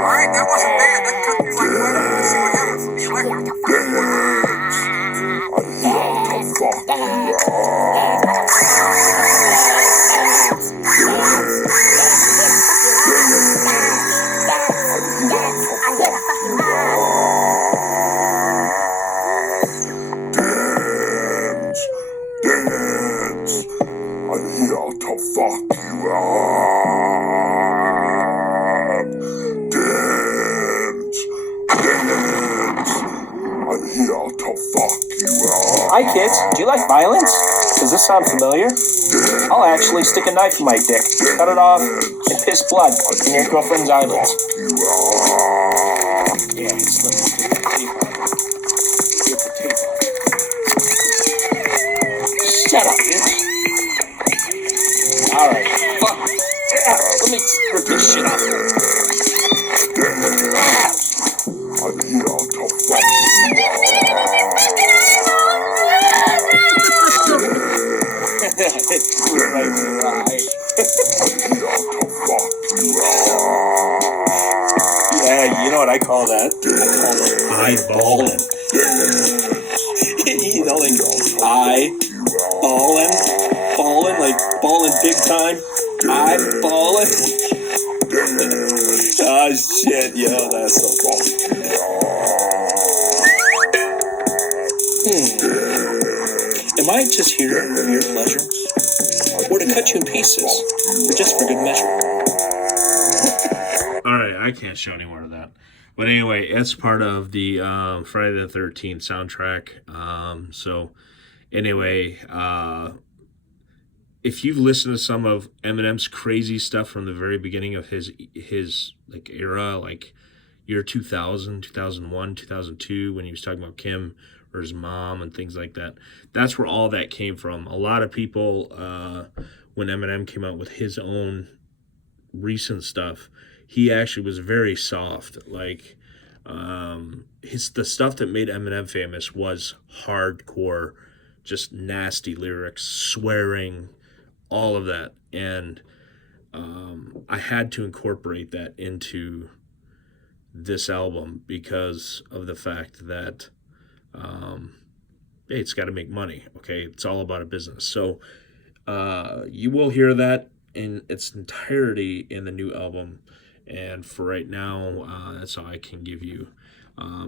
Alright, that wasn't bad. That took me like 5 minutes to see what happens. Dance. I'm here to fuck you up. Dance. Dance. I'm here to fuck you up. Hi, kids. Do you like violence? Does this sound familiar? I'll actually stick a knife in my dick, cut it off, and piss blood in your girlfriend's eyelids. Yeah, just let me get the tape on. Get the tape on. Shut up, bitch. All right, fuck. Yeah, let me rip this shit off. I'm here to fuck you Right in your eye. Yeah, you know what I call that? I call it eyeballing. You know, like ballin', like ballin' big time. Eyeballing. Oh shit, yo, that's so funny. Am I just here for your pleasure? Or to cut you in pieces? Or just for good measure? Alright, I can't show any more of that. But anyway, it's part of the Friday the 13th soundtrack. So anyway, if you've listened to some of Eminem's crazy stuff from the very beginning of his like era, like year 2000, 2001, 2002, when he was talking about Kim or his mom and things like that, that's where all that came from. A lot of people, when Eminem came out with his own recent stuff, he actually was very soft. Like the stuff that made Eminem famous was hardcore, just nasty lyrics, swearing, all of that. And I had to incorporate that into this album because of the fact that hey, it's got to make money. Okay, it's all about a business. So you will hear that in its entirety in the new album. And for right now, that's all I can give you.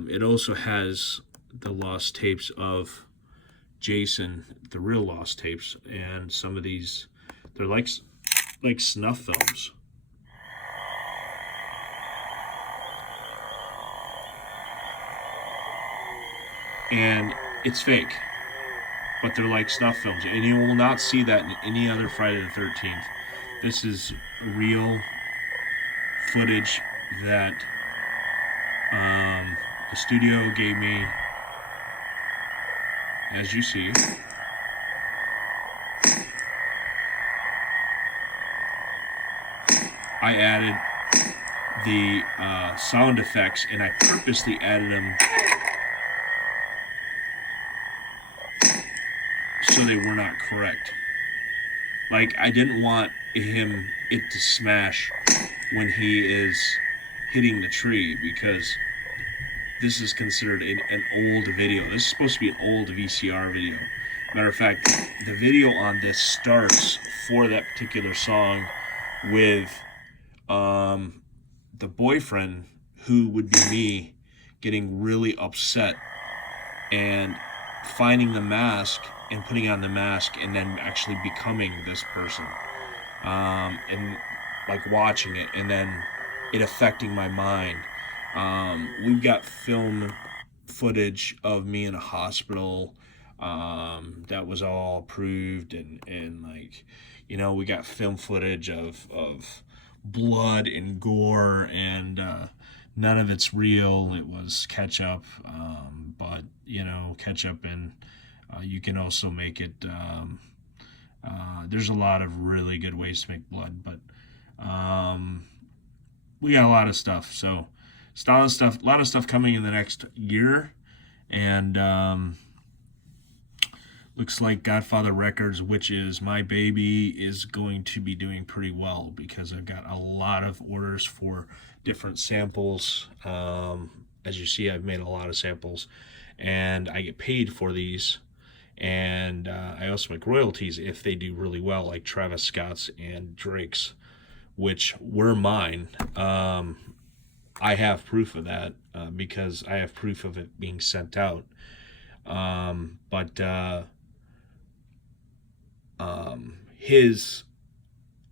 It also has the lost tapes of Jason, the real lost tapes, and some of these, they're like snuff films. And it's fake, but they're like snuff films, and you will not see that in any other Friday the 13th. This is real footage that the studio gave me, as you see. I added the sound effects, and I purposely added them so they were not correct. Like, I didn't want it to smash when he is hitting the tree, because this is considered an old video. This is supposed to be an old VCR video. Matter of fact, the video on this starts for that particular song with the boyfriend, who would be me, getting really upset and finding the mask and putting on the mask and then actually becoming this person, and like watching it and then it affecting my mind. We've got film footage of me in a hospital that was all approved, and like, you know, we got film footage of blood and gore, and none of it's real. It was ketchup, but you know, ketchup, and you can also make it there's a lot of really good ways to make blood, but we got a lot of stuff. So a lot of stuff coming in the next year, and looks like Godfather Records, which is my baby, is going to be doing pretty well, because I've got a lot of orders for different samples. As you see, I've made a lot of samples, and I get paid for these, and I also make royalties if they do really well, like Travis Scott's and Drake's, which were mine. I have proof of that, because I have proof of it being sent out. But his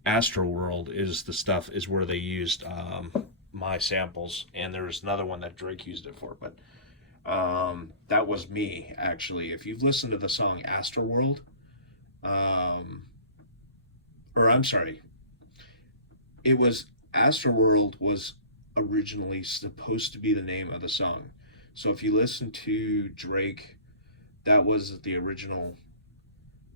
Astroworld is where they used my samples, and there was another one that Drake used it for, but that was me, actually. If you've listened to the song Astroworld, or I'm sorry, it was Astroworld was originally supposed to be the name of the song. So if you listen to Drake, that was the original,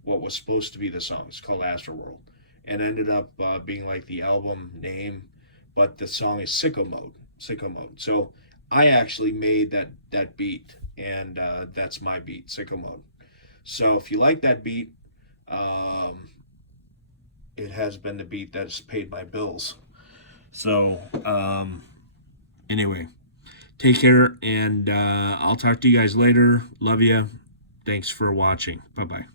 what was supposed to be the song. It's called Astroworld, and ended up being like the album name, but the song is Sicko Mode. So I actually made that beat, and that's my beat, Sicko Mode. So if you like that beat, it has been the beat that's paid my bills. So anyway, take care, and I'll talk to you guys later. Love you. Thanks for watching. Bye-bye.